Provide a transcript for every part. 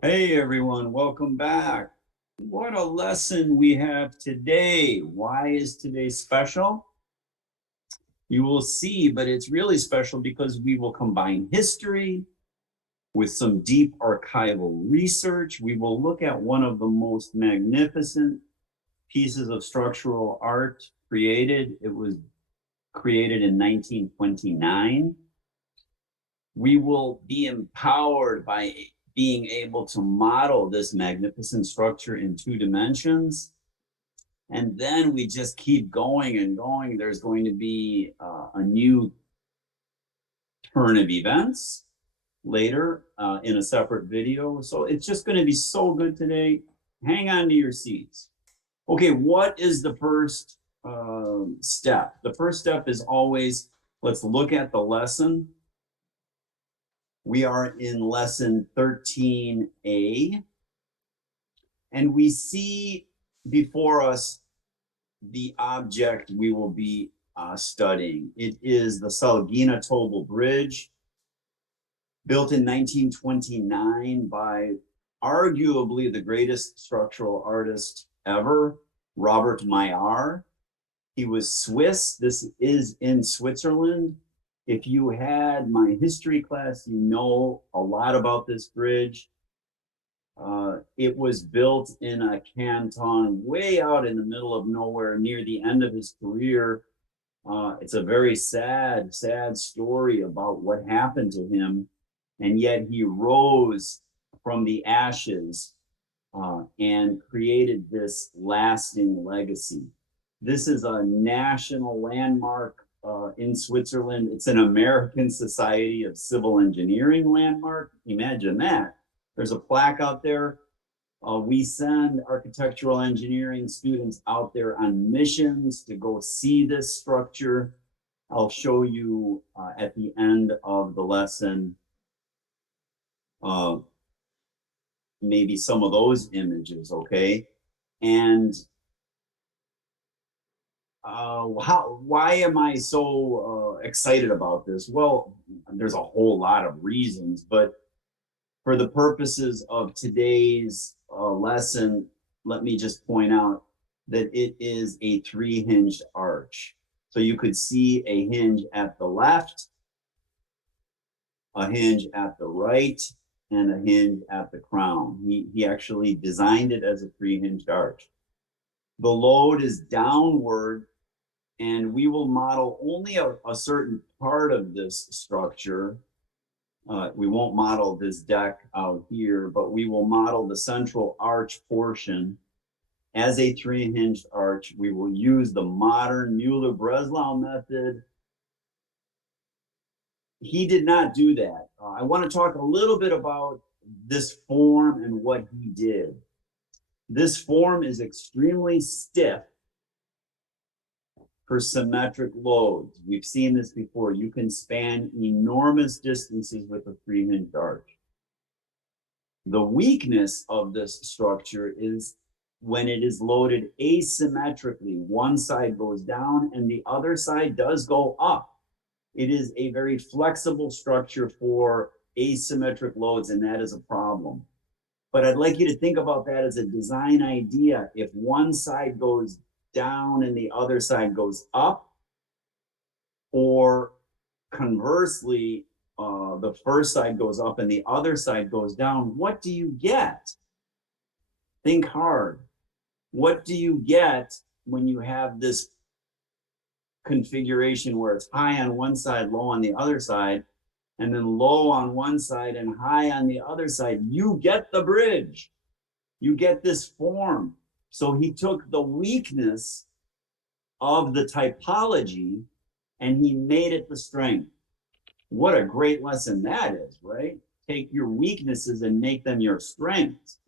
Hey everyone, welcome back. What a lesson we have today. Why is today special? You will see, but it's really special because we will combine history with some deep archival research. We will look at one of the most magnificent pieces of structural art created. It was created in 1929. We will be empowered by being able to model this magnificent structure in 2 dimensions. And then we just keep going and going. There's going to be a new turn of events later in a separate video. So it's just going to be so good today. Hang on to your seats. Okay, what is the first step? The first step is always, let's look at the lesson. We are in lesson 13A, and we see before us the object we will be studying. It is the Salginatobel Bridge, built in 1929 by arguably the greatest structural artist ever, Robert Maillart. He was Swiss. This is in Switzerland. If you had my history class, you know a lot about this bridge. It was built in a canton way out in the middle of nowhere near the end of his career. It's a very sad, sad story about what happened to him. And yet he rose from the ashes and created this lasting legacy. This is a national landmark in Switzerland. It's an American Society of Civil Engineering landmark. Imagine that. There's a plaque out there. We send architectural engineering students out there on missions to go see this structure. I'll show you at the end of the lesson maybe some of those images, okay? And why am I so excited about this? Well, there's a whole lot of reasons, but for the purposes of today's lesson, let me just point out that it is a 3-hinged arch. So you could see a hinge at the left, a hinge at the right, and a hinge at the crown. He actually designed it as a 3-hinged arch. The load is downward, and we will model only a certain part of this structure. We won't model this deck out here, but we will model the central arch portion as a 3-hinged arch. We will use the modern Muller Breslau method. He did not do that. I want to talk a little bit about this form and what he did. This form is extremely stiff for symmetric loads. We've seen this before. You can span enormous distances with a 3-hinged arch. The weakness of this structure is when it is loaded asymmetrically. One side goes down and the other side does go up. It is a very flexible structure for asymmetric loads, and that is a problem. But I'd like you to think about that as a design idea. If one side goes down and the other side goes up, or conversely, the first side goes up and the other side goes down, what do you get? Think hard. What do you get when you have this configuration where it's high on one side, low on the other side, and then low on one side and high on the other side? You get the bridge. You get this form. So he took the weakness of the typology and he made it the strength. What a great lesson that is, right? Take your weaknesses and make them your strengths.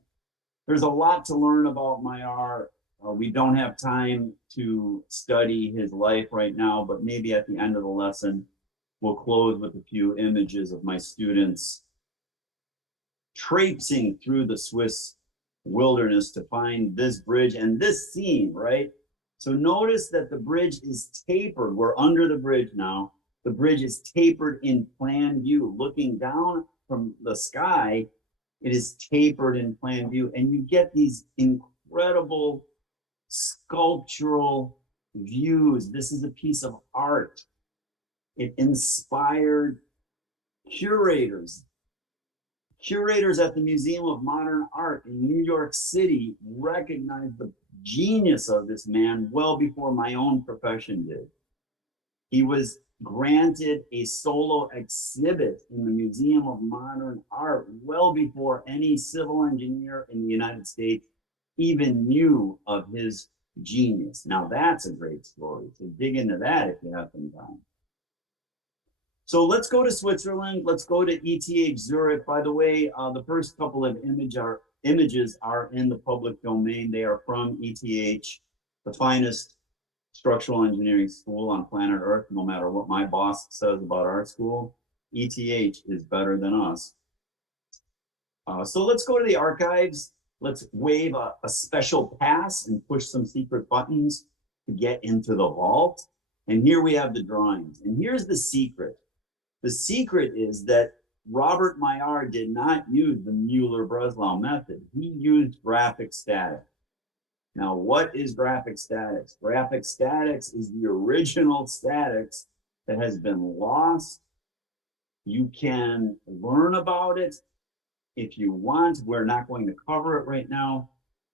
There's a lot to learn about Maillart. We don't have time to study his life right now, but maybe at the end of the lesson, we'll close with a few images of my students traipsing through the Swiss wilderness to find this bridge and this scene, right? So notice that the bridge is tapered. We're under the bridge now. The bridge is tapered in plan view, looking down from the sky. It is tapered in plan view, and you get these incredible sculptural views. This is a piece of art. It inspired curators. Curators at the Museum of Modern Art in New York City recognized the genius of this man well before my own profession did. He was granted a solo exhibit in the Museum of Modern Art well before any civil engineer in the United States even knew of his genius. Now that's a great story. So dig into that if you have some time. So let's go to Switzerland. Let's go to ETH Zurich. By the way, the first couple of images are in the public domain. They are from ETH, the finest structural engineering school on planet Earth. No matter what my boss says about our school, ETH is better than us. So let's go to the archives. Let's wave a special pass and push some secret buttons to get into the vault. And here we have the drawings. And here's the secret. The secret is that Robert Maillart did not use the Muller-Breslau method. He used graphic statics. Now, what is graphic statics? Graphic statics is the original statics that has been lost. You can learn about it if you want. We're not going to cover it right now,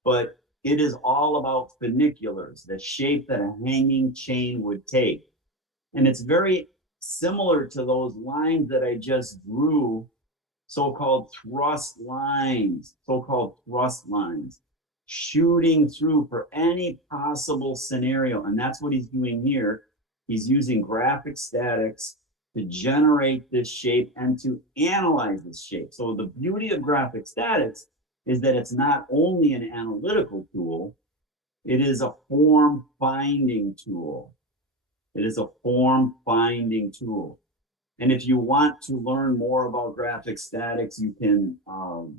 but it is all about funiculars, the shape that a hanging chain would take. And it's very similar to those lines that I just drew, so-called thrust lines, shooting through for any possible scenario. And that's what he's doing here. He's using graphic statics to generate this shape and to analyze this shape. So the beauty of graphic statics is that it's not only an analytical tool, it is a form finding tool. It is a form finding tool. And if you want to learn more about graphic statics, you can go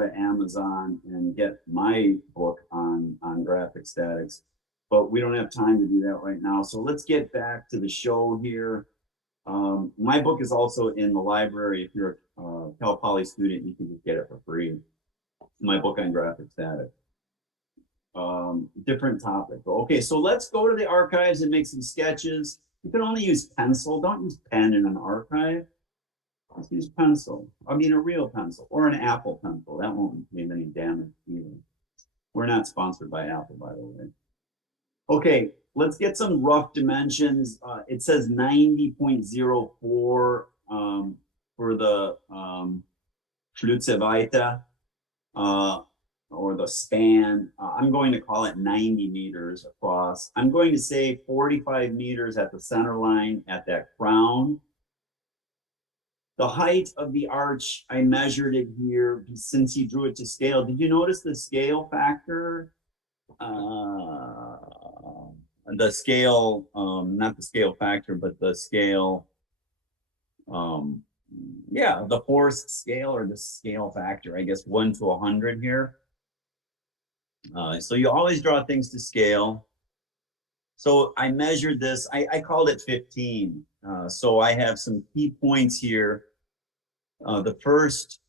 to Amazon and get my book on graphic statics. But we don't have time to do that right now. So let's get back to the show here. My book is also in the library. If you're a Cal Poly student, you can just get it for free. My book on graphic statics. Different topic. Okay, so let's go to the archives and make some sketches. You can only use pencil. Don't use pen in an archive. Let's use pencil. I mean, a real pencil or an Apple pencil. That won't leave any damage either. We're not sponsored by Apple, by the way. Okay, let's get some rough dimensions. It says 90.04 for the Schlützeweite. Or the span. I'm going to call it 90 meters across. I'm going to say 45 meters at the center line at that crown. The height of the arch, I measured it here since he drew it to scale. Did you notice the scale factor? The scale, not the scale factor, but the scale, the forced scale or the scale factor, I guess 1 to 100 here. So you always draw things to scale. So I measured this, I called it 15. So I have some key points here. The first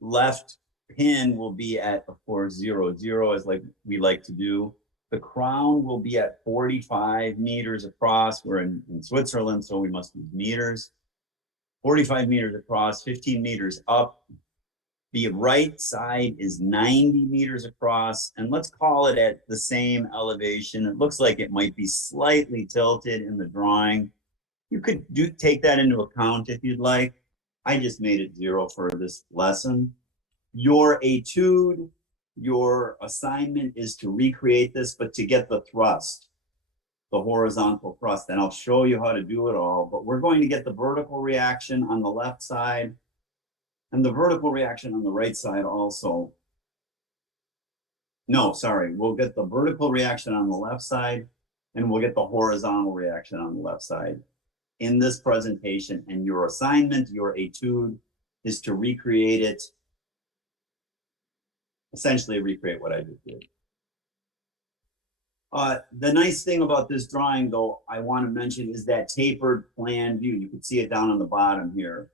left pin will be at, of course, 0, 0, as like we like to do. The crown will be at 45 meters across. We're in Switzerland, so we must use meters. 45 meters across, 15 meters up. The right side is 90 meters across, and let's call it at the same elevation. It looks like it might be slightly tilted in the drawing. You could take that into account if you'd like. I just made it 0 for this lesson. Your etude, your assignment is to recreate this, but to get the thrust, the horizontal thrust, and I'll show you how to do it all. But we're going to get the vertical reaction on the left side and the vertical reaction on the right side also. No, sorry, we'll get the vertical reaction on the left side and we'll get the horizontal reaction on the left side in this presentation. And your assignment, your etude, is to recreate it, essentially recreate what I just did. The nice thing about this drawing, though, I want to mention is that tapered plan view. You can see it down on the bottom here.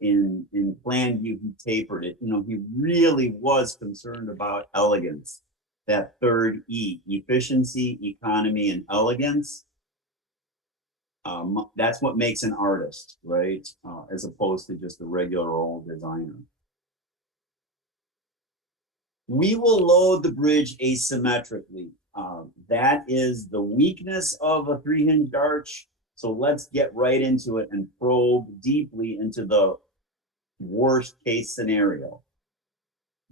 in plan view, he tapered it. You know, he really was concerned about elegance. That third E, efficiency, economy, and elegance. That's what makes an artist, right? As opposed to just a regular old designer. We will load the bridge asymmetrically. That is the weakness of a three-hinged arch. So let's get right into it and probe deeply into the worst case scenario.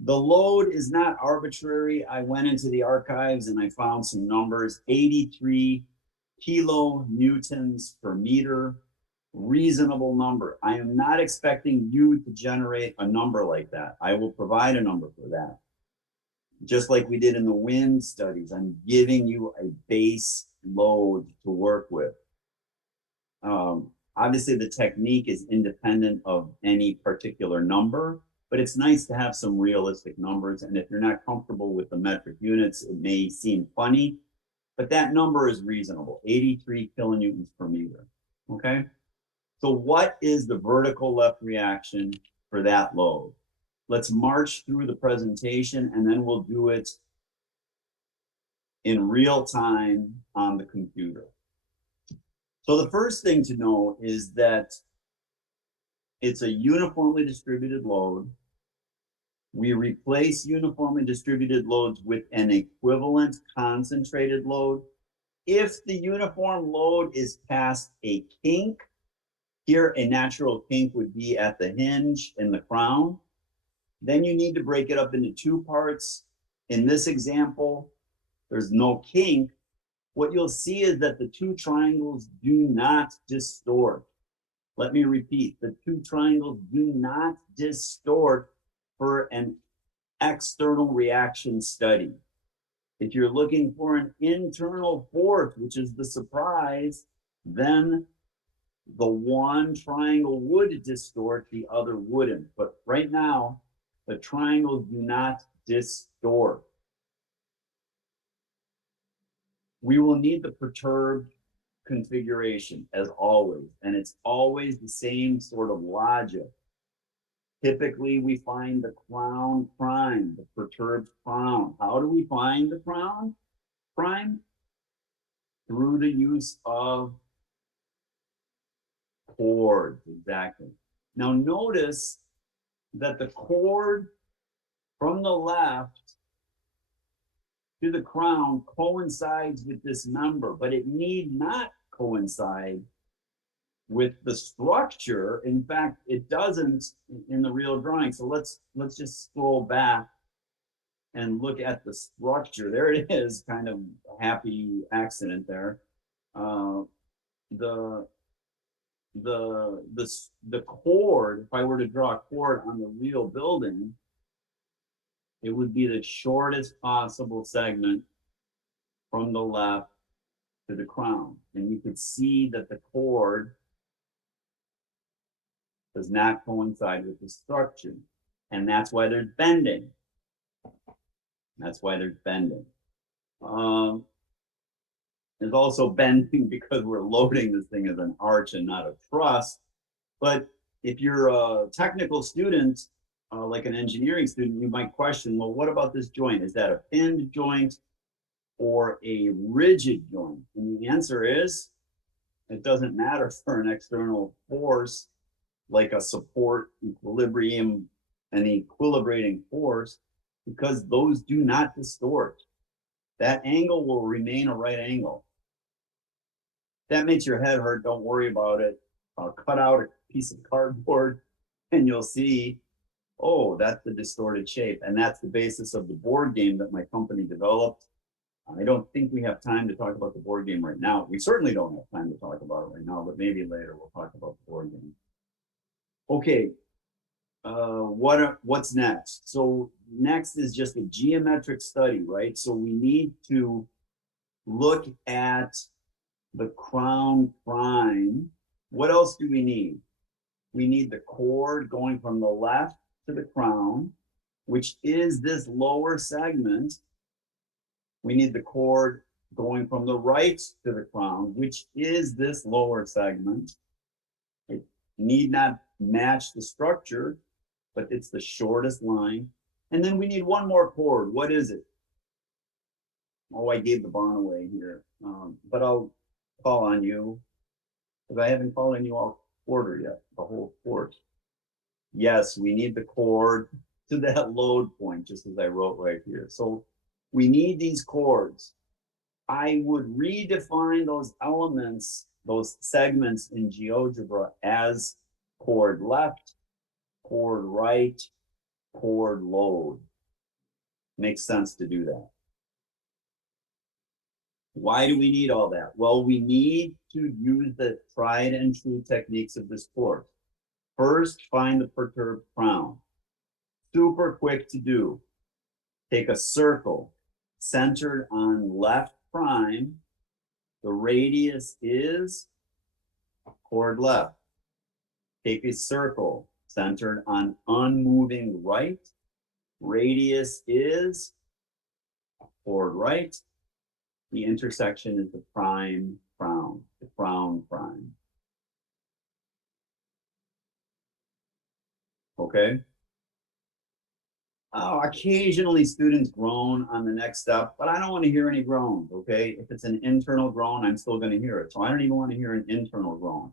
The load is not arbitrary. I went into the archives and I found some numbers, 83 kilonewtons per meter, reasonable number. I am not expecting you to generate a number like that. I will provide a number for that. Just like we did in the wind studies, I'm giving you a base load to work with. Obviously, the technique is independent of any particular number, but it's nice to have some realistic numbers. And if you're not comfortable with the metric units, it may seem funny, but that number is reasonable, 83 kilonewtons per meter, okay? So what is the vertical left reaction for that load? Let's march through the presentation and then we'll do it in real time on the computer. So the first thing to know is that it's a uniformly distributed load. We replace uniformly distributed loads with an equivalent concentrated load. If the uniform load is past a kink, here a natural kink would be at the hinge in the crown, then you need to break it up into two parts. In this example, there's no kink. What you'll see is that the two triangles do not distort. Let me repeat, the two triangles do not distort for an external reaction study. If you're looking for an internal force, which is the surprise, then the one triangle would distort, the other wouldn't. But right now, the triangles do not distort. We will need the perturbed configuration as always, and it's always the same sort of logic. Typically, we find the crown prime, the perturbed crown. How do we find the crown prime? Through the use of chords, exactly. Now notice that the chord from the left to the crown coincides with this number, but it need not coincide with the structure. In fact, it doesn't in the real drawing. So let's just scroll back and look at the structure. There it is, kind of a happy accident there. The chord, if I were to draw a chord on the real building, it would be the shortest possible segment from the left to the crown. And you could see that the chord does not coincide with the structure. And that's why there's bending. That's why there's bending. There's also bending because we're loading this thing as an arch and not a truss. But if you're a technical student, like an engineering student, you might question, well, what about this joint? Is that a pinned joint or a rigid joint? And the answer is, it doesn't matter for an external force like a support, equilibrium, and equilibrating force, because those do not distort. That angle will remain a right angle. If that makes your head hurt, don't worry about it. Cut out a piece of cardboard and you'll see, oh, that's the distorted shape. And that's the basis of the board game that my company developed. I don't think we have time to talk about the board game right now. We certainly don't have time to talk about it right now, but maybe later we'll talk about the board game. Okay, what's next? So next is just a geometric study, right? So we need to look at the crown prime. What else do we need? We need the chord going from the left to the crown, which is this lower segment. We need the chord going from the right to the crown, which is this lower segment. need not match the structure, but it's the shortest line. And then we need one more chord. What is it? Oh, I gave the bond away here, but I'll call on you because I haven't called on you all quarter yet, the whole course. Yes, we need the chord to that load point, just as I wrote right here. So we need these chords. I would redefine those elements, those segments in GeoGebra as chord left, chord right, chord load. Makes sense to do that. Why do we need all that? Well, we need to use the tried and true techniques of this course. First, find the perturbed crown. Super quick to do. Take a circle centered on left prime. The radius is chord left. Take a circle centered on unmoving right. Radius is chord right. The intersection is the prime crown, the crown prime. Okay. Oh, occasionally students groan on the next step, but I don't want to hear any groans, okay? If it's an internal groan, I'm still going to hear it. So I don't even want to hear an internal groan.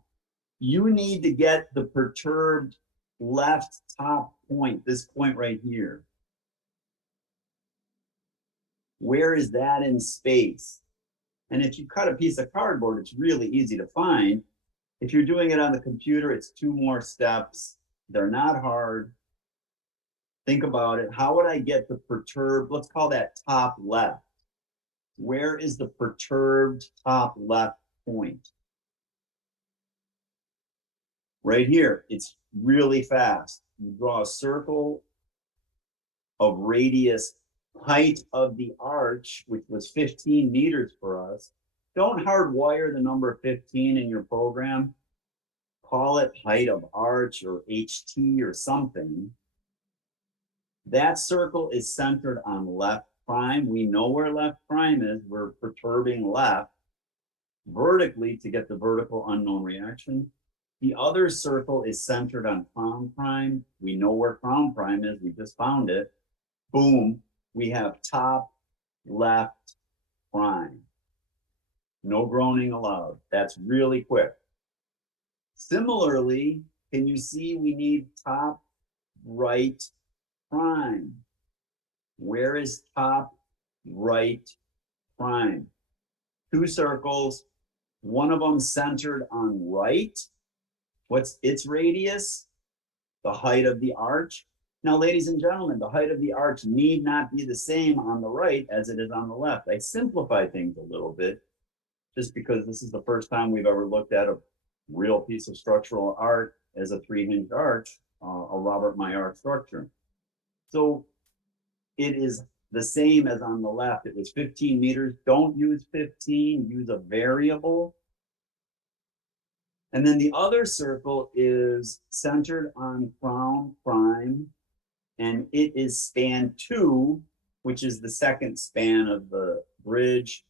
You need to get the perturbed left top point, this point right here. Where is that in space? And if you cut a piece of cardboard, it's really easy to find. If you're doing it on the computer, it's 2 more steps. They're not hard. Think about it. How would I get the perturbed, let's call that top left. Where is the perturbed top left point? Right here. It's really fast. You draw a circle of radius, height of the arch, which was 15 meters for us. Don't hardwire the number 15 in your program. Call it height of arch or HT or something. That circle is centered on left prime. We know where left prime is. We're perturbing left vertically to get the vertical unknown reaction. The other circle is centered on crown prime. We know where crown prime is. We just found it. Boom. We have top left prime. No groaning allowed. That's really quick. Similarly, can you see we need top right prime? Where is top right prime? 2 circles, one of them centered on right. What's its radius? The height of the arch. Now, ladies and gentlemen, the height of the arch need not be the same on the right as it is on the left. I simplify things a little bit just because this is the first time we've ever looked at a real piece of structural art as a 3-hinged arch, a Robert Maillart structure. So it is the same as on the left. It was 15 meters. Don't use 15, use a variable. And then the other circle is centered on crown prime, and it is span 2, which is the second span of the bridge.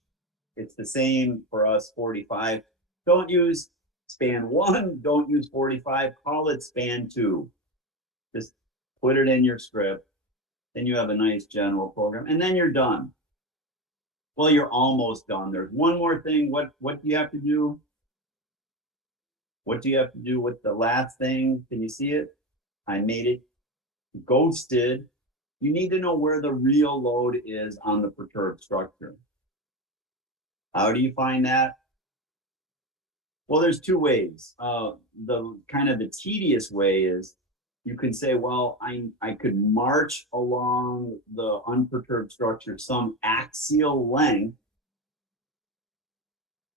It's the same for us, 45. Don't use span 1, don't use 45, call it span 2. Just put it in your script. Then you have a nice general program, and then you're done. Well, you're almost done. There's one more thing. What do you have to do? What do you have to do with the last thing? Can you see it? I made it ghosted. You need to know where the real load is on the perturbed structure. How do you find that? Well, there's 2 ways. The kind of the tedious way is you can say, well, I could march along the unperturbed structure some axial length,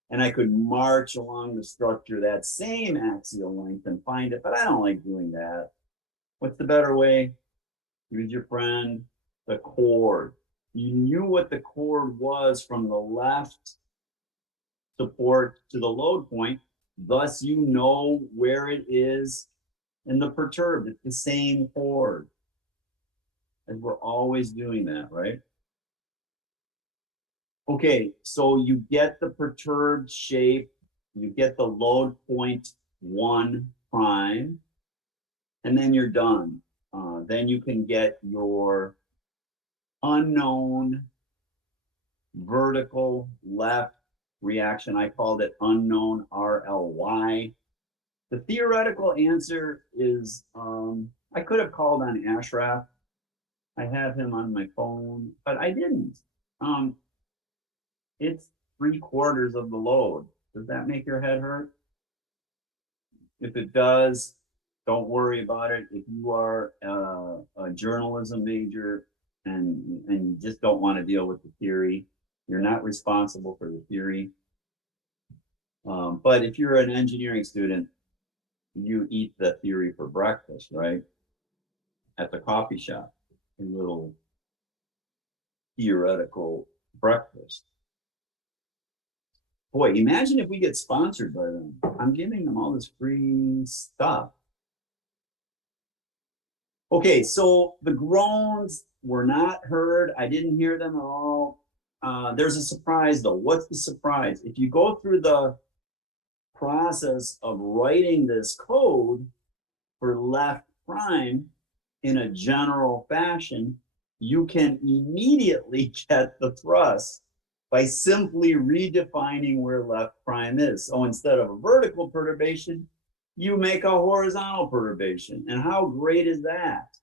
and I could march along the structure that same axial length and find it, but I don't like doing that. What's the better way? Use your friend, the chord. You knew what the chord was from the left support to the load point, thus you know where it is in the perturbed. It's the same chord. And we're always doing that, right? Okay, so you get the perturbed shape, you get the load point 1 prime, and then you're done. Then you can get your unknown vertical left reaction. I called it unknown RLY. The theoretical answer is, I could have called on Ashraf. I have him on my phone, but I didn't. It's 3/4 of the load. Does that make your head hurt? If it does, don't worry about it. If you are a journalism major and you just don't want to deal with the theory, you're not responsible for the theory. But if you're an engineering student, you eat the theory for breakfast, right? At the coffee shop, a little theoretical breakfast. Boy, imagine if we get sponsored by them. I'm giving them all this free stuff. Okay, so the groans were not heard. I didn't hear them at all. There's a surprise though. What's the surprise? If you go through the process of writing this code for left prime in a general fashion, you can immediately get the thrust by simply redefining where left prime is. So instead of a vertical perturbation, you make a horizontal perturbation. And how great is that?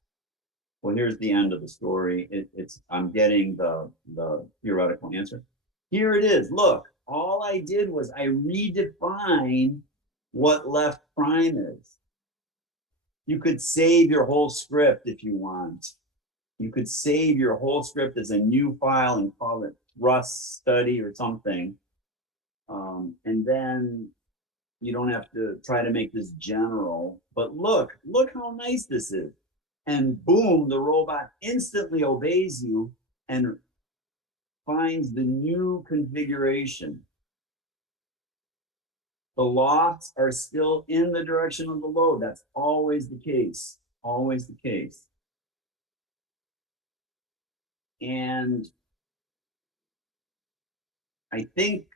Well, here's the end of the story. I'm getting the theoretical answer. Here it is. Look, all I did was I redefined what left prime is. You could save your whole script if you want. You could save your whole script as a new file and call it thrust study or something. And then you don't have to try to make this general. But look how nice this is. And boom, the robot instantly obeys you and finds the new configuration. The lofts are still in the direction of the load. That's always the case, always the case. And I think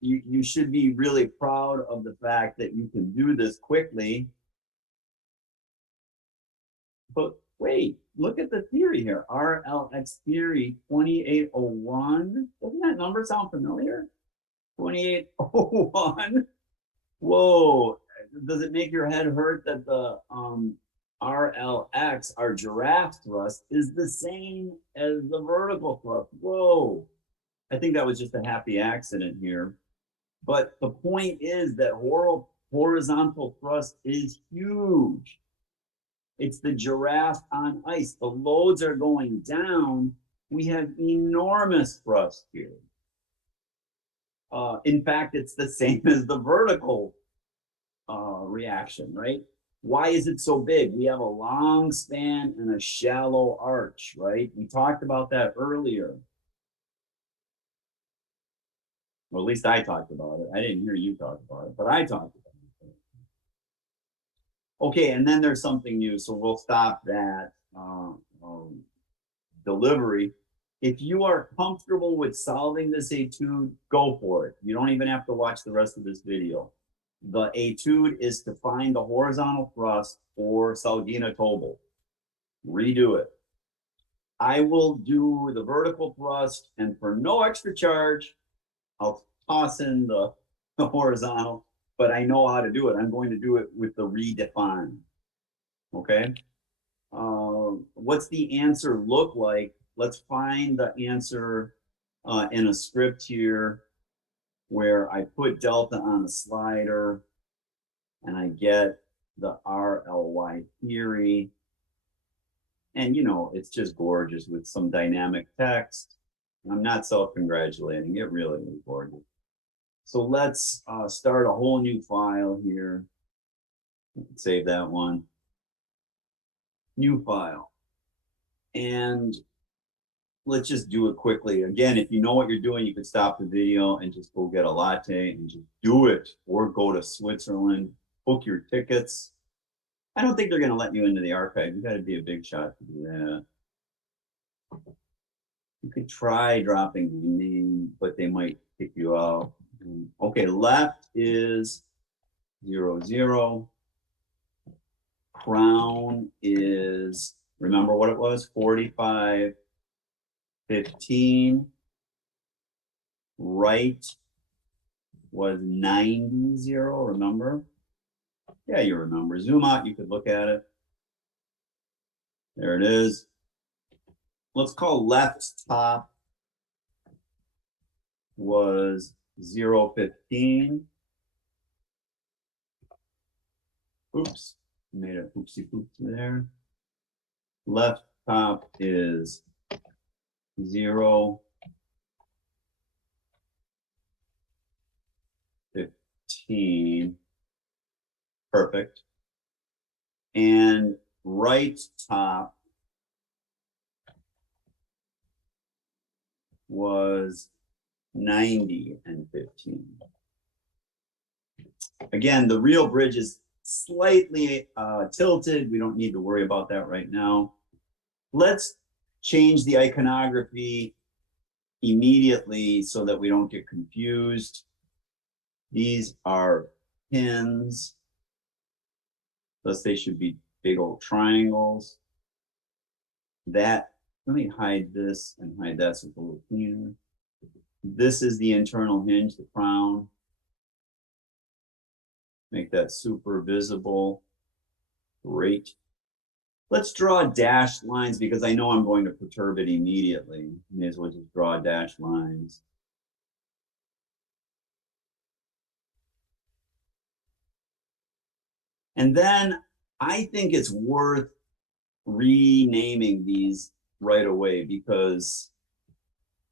you should be really proud of the fact that you can do this quickly. But wait, look at the theory here. RLX theory 2801. Doesn't that number sound familiar? 2801. Whoa. Does it make your head hurt that the RLX, our giraffe thrust, is the same as the vertical thrust? Whoa. I think that was just a happy accident here. But the point is that horizontal thrust is huge. It's the giraffe on ice. The loads are going down. We have enormous thrust here. In fact, it's the same as the vertical reaction, right? Why is it so big? We have a long span and a shallow arch, right? We talked about that earlier. Well, at least I talked about it. I didn't hear you talk about it, but I talked about it. Okay, and then there's something new, so we'll stop that delivery. If you are comfortable with solving this etude, go for it. You don't even have to watch the rest of this video. The etude is to find the horizontal thrust for Salginatobel. Redo it. I will do the vertical thrust, and for no extra charge, I'll toss in the horizontal, but I know how to do it. I'm going to do it with the redefine. Okay. What's the answer look like? Let's find the answer in a script here where I put delta on the slider and I get the RLY theory. And you know, it's just gorgeous with some dynamic text. I'm not self-congratulating, it really is gorgeous. So let's start a whole new file here. Save that one. New file. And let's just do it quickly. Again, if you know what you're doing, you can stop the video and just go get a latte and just do it, or go to Switzerland, book your tickets. I don't think they're going to let you into the archive. You got to be a big shot to do that. You could try dropping the name, but they might kick you out. Okay, left is 0, 0. crown is, remember what it was? 45, 15. Right was 90, 0, remember? Yeah, you remember. Zoom out, you could look at it. There it is. Let's call left top was 0, 15. Oops, made a oopsie poopsie there. Left top is 0, 15. Perfect. And right top was 90 and 15. Again, the real bridge is slightly tilted. We don't need to worry about that right now. Let's change the iconography immediately so that we don't get confused. These are pins. Thus, they should be big old triangles. That, let me hide this and hide that so it's a little cleaner. This is the internal hinge, the crown. Make that super visible. Great. Let's draw dashed lines because I know I'm going to perturb it immediately. May as well just draw dashed lines. And then I think it's worth renaming these right away because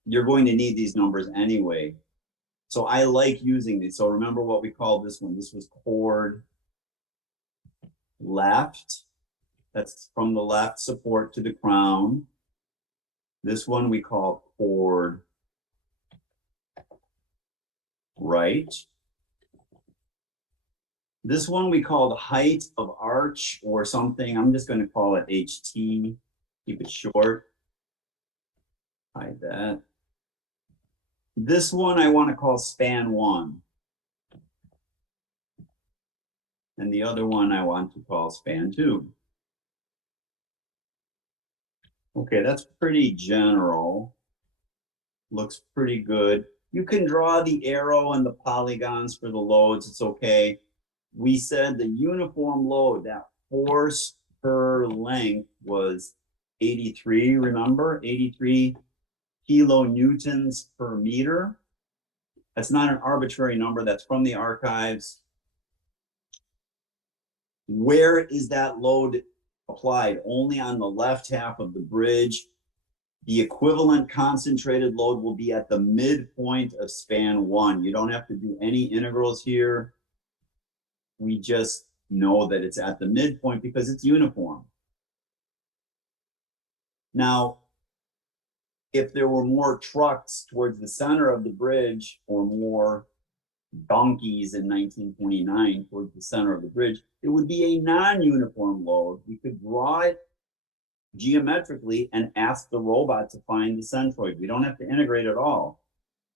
you're going to need these numbers anyway. So I like using these. So remember what we called this one. This was chord left. That's from the left support to the crown. This one we call chord right. This one we call the height of arch or something. I'm just going to call it HT. Keep it short. Hide that. This one I want to call span 1. And the other one I want to call span 2. Okay, that's pretty general. Looks pretty good. You can draw the arrow and the polygons for the loads. It's okay. We said the uniform load, that force per length was 83, remember? 83 kilonewtons per meter. That's not an arbitrary number. That's from the archives. Where is that load applied? Only on the left half of the bridge. The equivalent concentrated load will be at the midpoint of span 1. You don't have to do any integrals here. We just know that it's at the midpoint because it's uniform. Now, if there were more trucks towards the center of the bridge or more donkeys in 1929 towards the center of the bridge, it would be a non-uniform load. We could draw it geometrically and ask the robot to find the centroid. We don't have to integrate at all.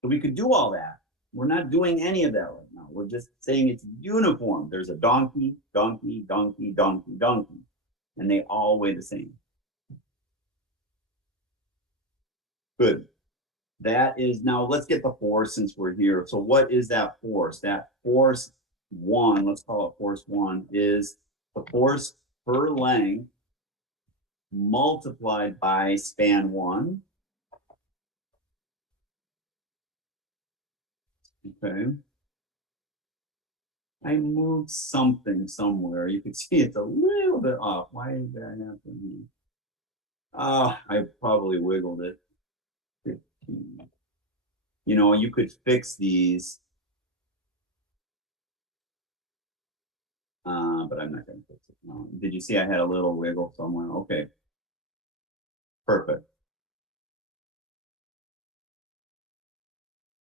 So we could do all that. We're not doing any of that right now. We're just saying it's uniform. There's a donkey, donkey, donkey, donkey, donkey, and they all weigh the same. Good. That is, now let's get the force since we're here. So what is that force? That force 1, let's call it force 1, is the force per length multiplied by span 1. Okay. I moved something somewhere. You can see it's a little bit off. Why did that happen? I probably wiggled it. 15. You know, you could fix these, but I'm not going to fix it. No. Did you see I had a little wiggle somewhere? Okay. Perfect.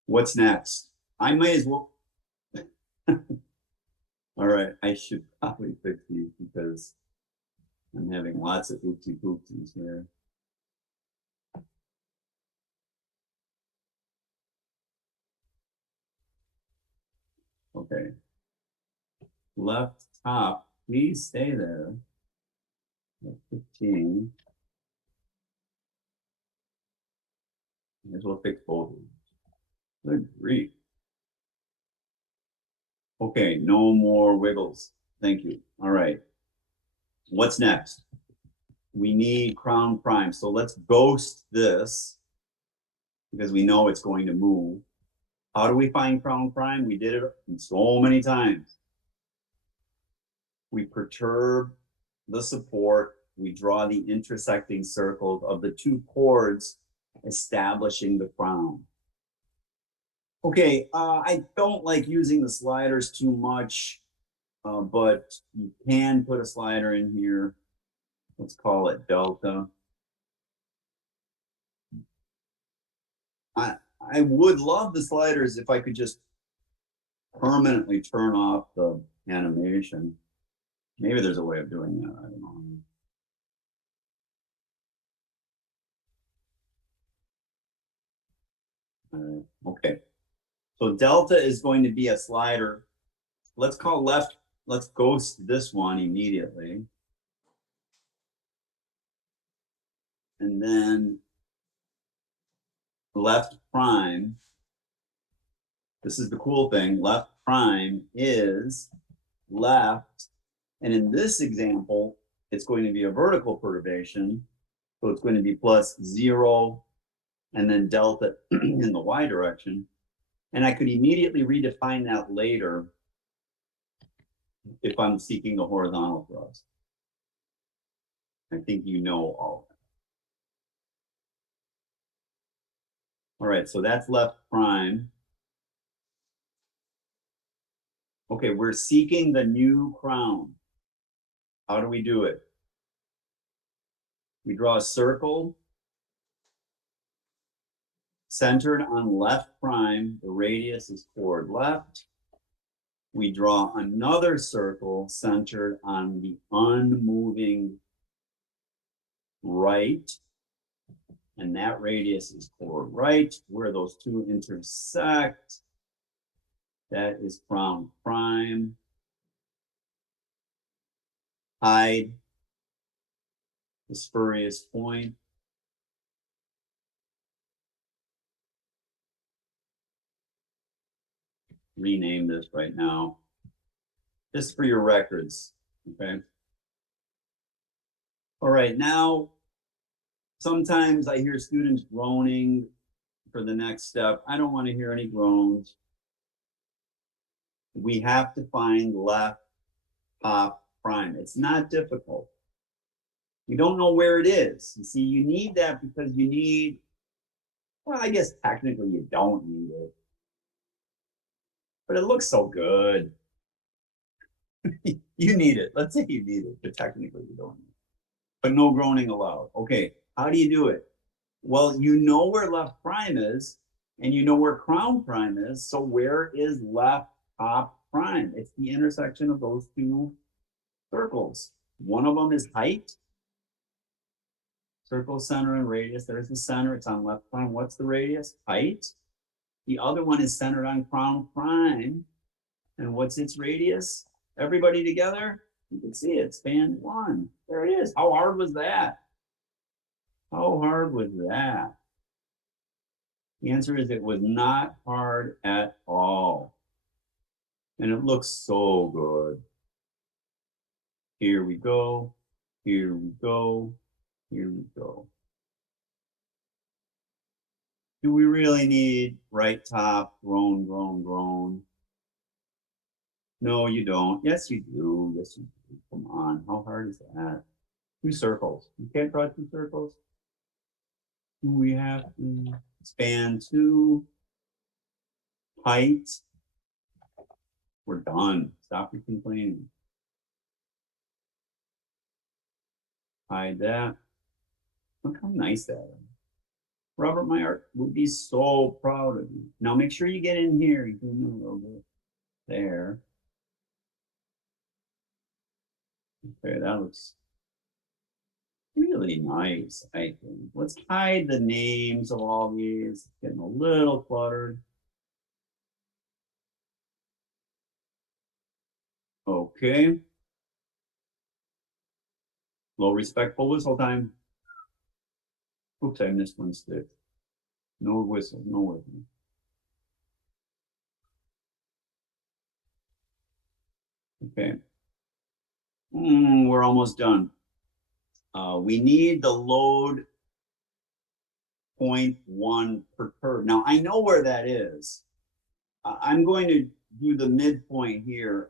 What's next? I might as well. All right, I should probably fix these because I'm having lots of oopsie poopsies here. Okay. Left top, please stay there. 15. Might as well fix both of them. Good grief. Okay, no more wiggles. Thank you. All right. What's next? We need crown prime. So let's ghost this because we know it's going to move. How do we find crown prime? We did it so many times. We perturb the support. We draw the intersecting circles of the two chords establishing the crown. Okay, I don't like using the sliders too much, but you can put a slider in here. Let's call it delta. I would love the sliders if I could just permanently turn off the animation. Maybe there's a way of doing that. I don't know. Okay. So delta is going to be a slider. Let's call left. Let's ghost this one immediately. And then left prime. This is the cool thing. Left prime is left. And in this example, it's going to be a vertical perturbation. So it's going to be plus 0 and then delta in the y direction. And I could immediately redefine that later if I'm seeking the horizontal thrust. I think you know all that. All right, so that's left prime. Okay, we're seeking the new crown. How do we do it? We draw a circle centered on left prime. The radius is chord left. We draw another circle centered on the unmoving right. And that radius is chord right. Where those two intersect, that is crown prime. Hide the spurious point. Rename this right now, just for your records, okay? All right, now, sometimes I hear students groaning for the next step. I don't want to hear any groans. We have to find left top prime. It's not difficult. You don't know where it is. You see, you need that because you need, well, I guess technically you don't need it, but it looks so good. You need it. Let's say you need it, but technically you don't need it. But no groaning allowed. Okay, how do you do it? Well, you know where left prime is, and you know where crown prime is. So where is left top prime? It's the intersection of those two circles. One of them is height. Circle, center, and radius. There's the center. It's on left prime. What's the radius? Height. The other one is centered on crown prime. And what's its radius? Everybody together? You can see it. Span 1. There it is. How hard was that? How hard was that? The answer is it was not hard at all. And it looks so good. Here we go. Here we go. Here we go. Do we really need right top, groan, groan, groan? No, you don't. Yes, you do. Yes, you do. Come on. How hard is that? 2 circles. You can't draw 2 circles. We have to span 2. Height. We're done. Stop your complaining. Hide that. Look how nice that is. Robert Maillart would be so proud of you. Now make sure you get in here. You can move a little bit. There. Okay, that looks really nice, I think. Let's hide the names of all these. It's getting a little cluttered. Okay. Low respectful whistle time. Oops, I missed one stick. No whistle, no whistle. Okay. We're almost done. We need the load 0.1 per curve. Now, I know where that is. I'm going to do the midpoint here.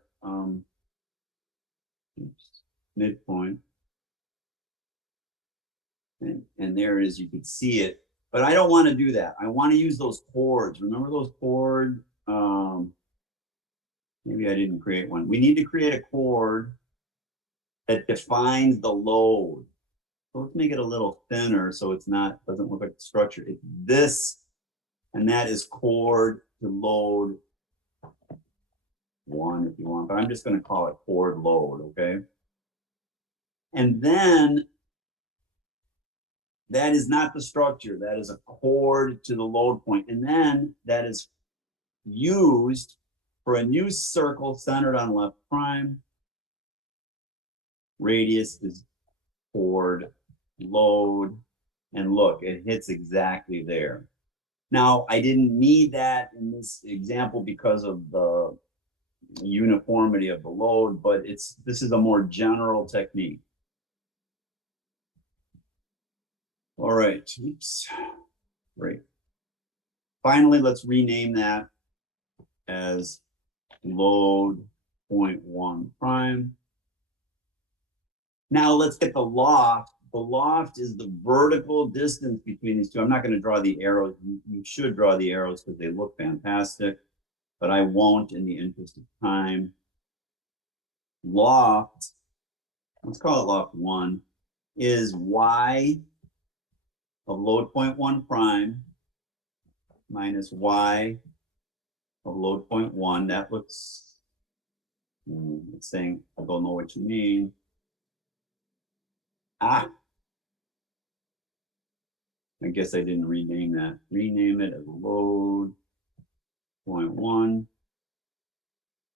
Midpoint. And there it is, you can see it. But I don't want to do that. I want to use those chords. Remember those chords? Maybe I didn't create one. We need to create a chord that defines the load. So let's make it a little thinner so it's not, doesn't look like the structure. It's this, and that is chord to load 1 if you want, but I'm just going to call it chord load, okay? And then that is not the structure. That is a chord to the load point. And then that is used for a new circle centered on left prime. Radius is chord load. And look, it hits exactly there. Now, I didn't need that in this example because of the uniformity of the load, but this is a more general technique. All right, oops, great. Finally, let's rename that as load 0.1 prime. Now let's get the loft. The loft is the vertical distance between these two. I'm not going to draw the arrows. You should draw the arrows because they look fantastic, but I won't in the interest of time. Loft, let's call it loft 1, is y of load 0.1 prime minus y of load 0.1. That looks, it's saying, I don't know what you mean. I guess I didn't rename that. Rename it as load 0.1.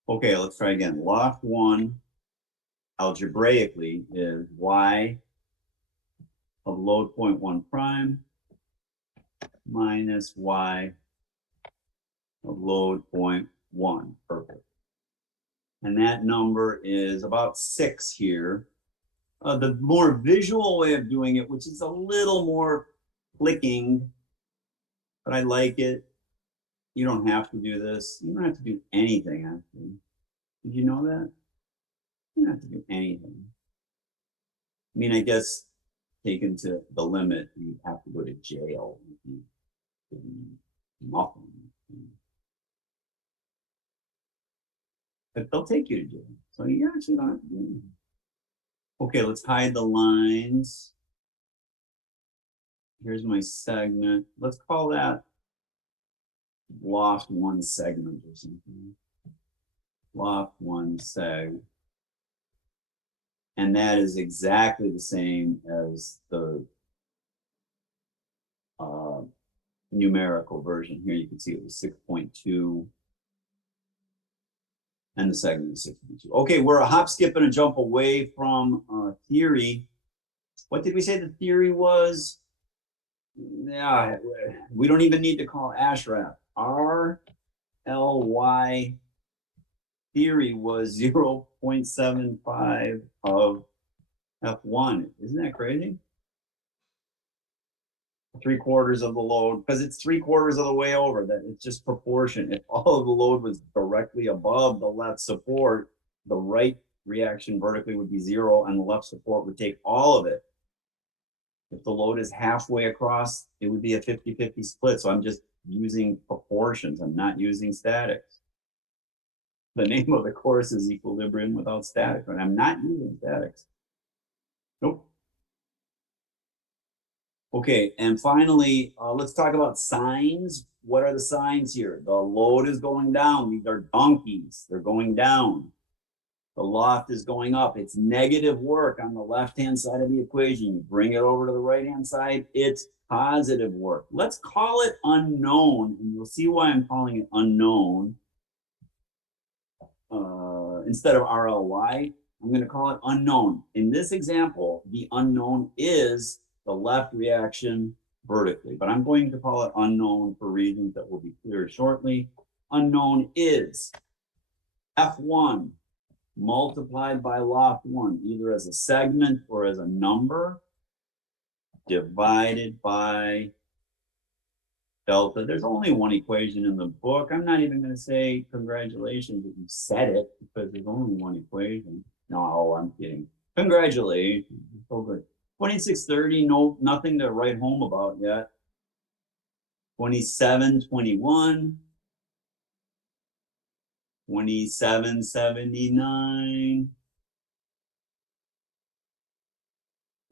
Okay, let's try again. Loft 1 algebraically is y of load 0.1 prime minus y of load 0.1. Perfect. And that number is about 6 here. The more visual way of doing it, which is a little more clicking, but I like it. You don't have to do this. You don't have to do anything, actually. Did you know that? You don't have to do anything. I mean, I guess taken to the limit, you have to go to jail. Nothing. But they'll take you to jail. So you actually don't have to do anything. Okay, let's hide the lines. Here's my segment. Let's call that loft 1 segment or something. Loft 1 seg. And that is exactly the same as the numerical version. Here you can see it was 6.2. And the segment is 6.2. Okay, we're a hop, skip, and a jump away from theory. What did we say the theory was? Yeah, we don't even need to call Ashraf. RLY theory was 0.75 of F1. Isn't that crazy? 3/4 of the load, because it's 3/4 of the way over. That it's just proportion. If all of the load was directly above the left support, the right reaction vertically would be 0, and the left support would take all of it. If the load is halfway across, it would be a 50-50 split. So I'm just using proportions. I'm not using statics. The name of the course is equilibrium without static, and I'm not using statics. Nope. Okay, and finally, let's talk about signs. What are the signs here? The load is going down. These are donkeys. They're going down. The loft is going up. It's negative work on the left-hand side of the equation. You bring it over to the right-hand side, it's positive work. Let's call it unknown, and you'll see why I'm calling it unknown instead of RLY. I'm going to call it unknown. In this example, the unknown is the left reaction vertically, but I'm going to call it unknown for reasons that will be clear shortly. Unknown is F1 multiplied by loft 1, either as a segment or as a number, divided by delta. There's only one equation in the book. I'm not even going to say congratulations if you said it, because there's only one equation. No, I'm kidding. Congratulations. So good. 2630, no, nothing to write home about yet. 2721. 2779.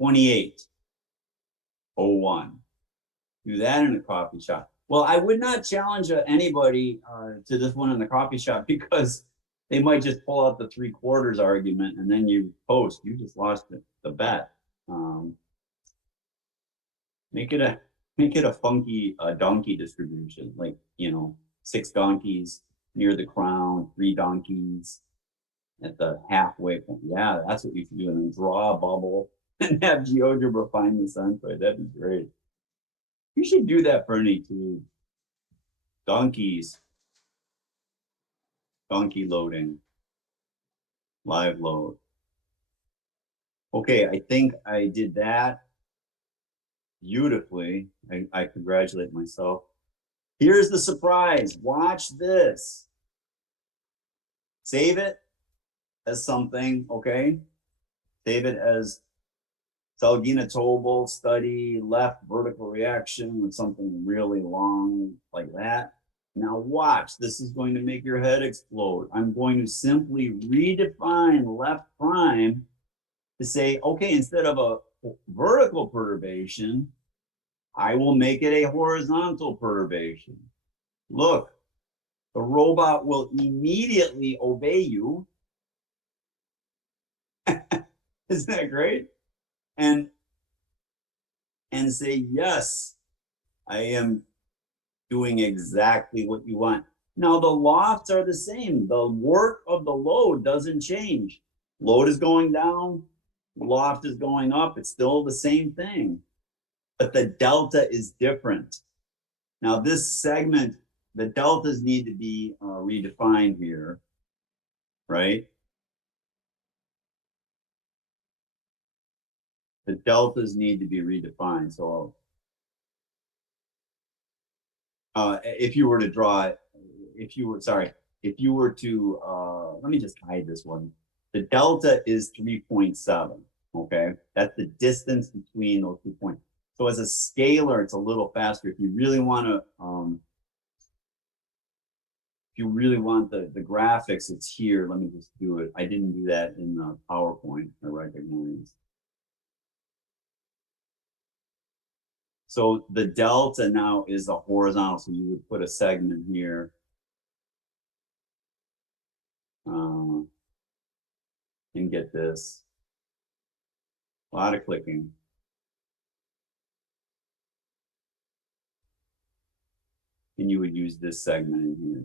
2801. Do that in a coffee shop. Well, I would not challenge anybody to this one in the coffee shop, because they might just pull out the 3/4 argument and then you post. You just lost the bet. Make it a funky donkey distribution, like, 6 donkeys near the crown, 3 donkeys at the halfway point. Yeah, that's what you should do, and then draw a bubble and have GeoGebra find the centroid. That'd be great. You should do that for any too. Donkeys. Donkey loading. Live load. Okay, I think I did that beautifully. I congratulate myself. Here's the surprise. Watch this. Save it as something, okay? Save it as Salginatobel study, left vertical reaction with something really long like that. Now watch, this is going to make your head explode. I'm going to simply redefine left prime to say, okay, instead of a vertical perturbation, I will make it a horizontal perturbation. Look, the robot will immediately obey you. Isn't that great? And say, yes, I am doing exactly what you want. Now, the lofts are the same. The work of the load doesn't change. Load is going down, loft is going up. It's still the same thing, but the delta is different. Now, this segment, the deltas need to be redefined here, right? The deltas need to be redefined. So if you were to draw it, if you were to, let me just hide this one. The delta is 3.7, okay? That's the distance between those 2 points. So as a scalar, it's a little faster. If you really want to, if you really want the graphics, it's here. Let me just do it. I didn't do that in the PowerPoint, I recognize. So the delta now is a horizontal, so you would put a segment here. And get this. A lot of clicking. And you would use this segment in here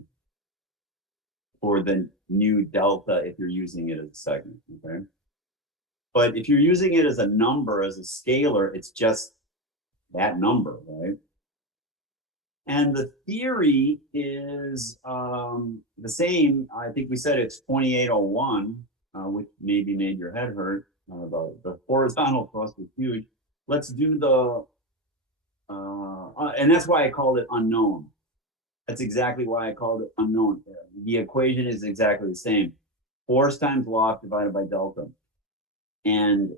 for the new delta if you're using it as a segment, okay? But if you're using it as a number, as a scalar, it's just that number, right? And the theory is the same. I think we said it's 2801, which maybe made your head hurt. The horizontal thrust is huge. Let's do the, and that's why I called it unknown. That's exactly why I called it unknown. The equation is exactly the same. Force times loft divided by delta. And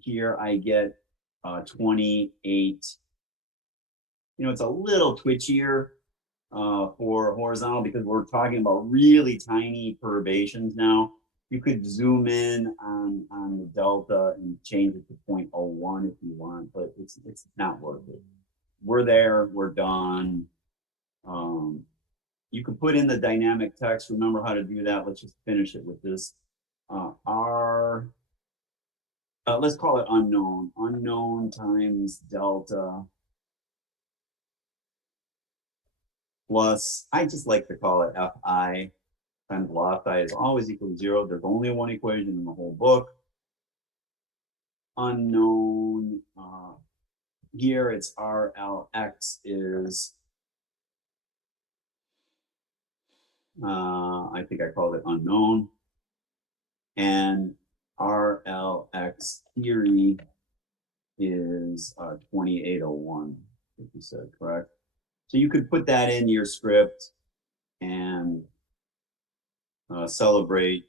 here I get 28. It's a little twitchier for horizontal because we're talking about really tiny perturbations now. You could zoom in on the delta and change it to 0.01 if you want, but it's not worth it. We're there, we're done. You can put in the dynamic text. Remember how to do that. Let's just finish it with this. Let's call it unknown. Unknown times delta plus, I just like to call it Fi. times velocity is always equal to 0. There's only one equation in the whole book. Unknown. Here it's RLX is, I think I called it unknown. And RLX theory is 2801, if you said correct. So you could put that in your script and celebrate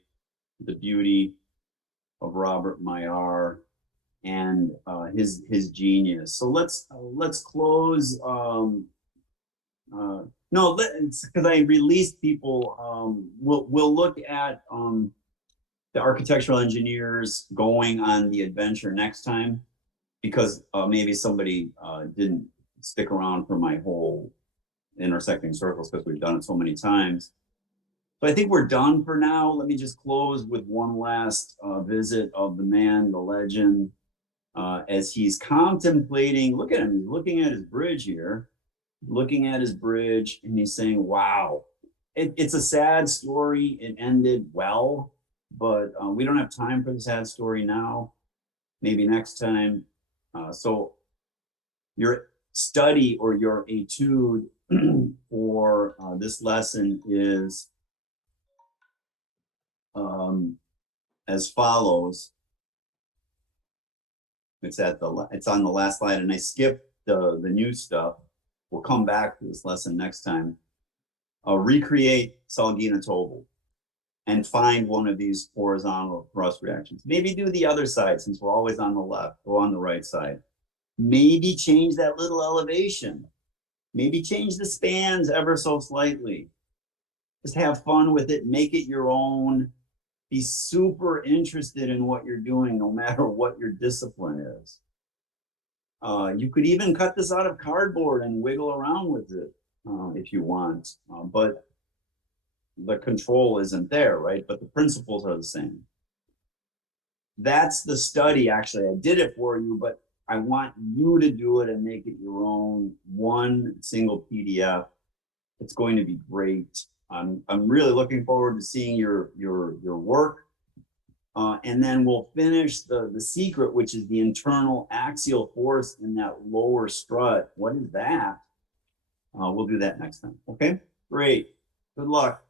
the beauty of Robert Maillart and his genius. So let's close. No, because I released people. We'll look at the architectural engineers going on the adventure next time, because maybe somebody didn't stick around for my whole intersecting circles because we've done it so many times. So I think we're done for now. Let me just close with one last visit of the man, the legend, as he's contemplating. Look at him, he's looking at his bridge here, looking at his bridge, and he's saying, wow, it's a sad story. It ended well, but we don't have time for the sad story now. Maybe next time. So your study or your etude for this lesson is as follows. It's on the last slide, and I skipped the new stuff. We'll come back to this lesson next time. Recreate Salginatobel and find one of these horizontal thrust reactions. Maybe do the other side, since we're always on the left, go on the right side. Maybe change that little elevation. Maybe change the spans ever so slightly. Just have fun with it, make it your own. Be super interested in what you're doing, no matter what your discipline is. You could even cut this out of cardboard and wiggle around with it if you want, but the control isn't there, right? But the principles are the same. That's the study. Actually, I did it for you, but I want you to do it and make it your own, one single PDF. It's going to be great. I'm really looking forward to seeing your work. And then we'll finish the secret, which is the internal axial force in that lower strut. What is that? We'll do that next time. Okay, great. Good luck.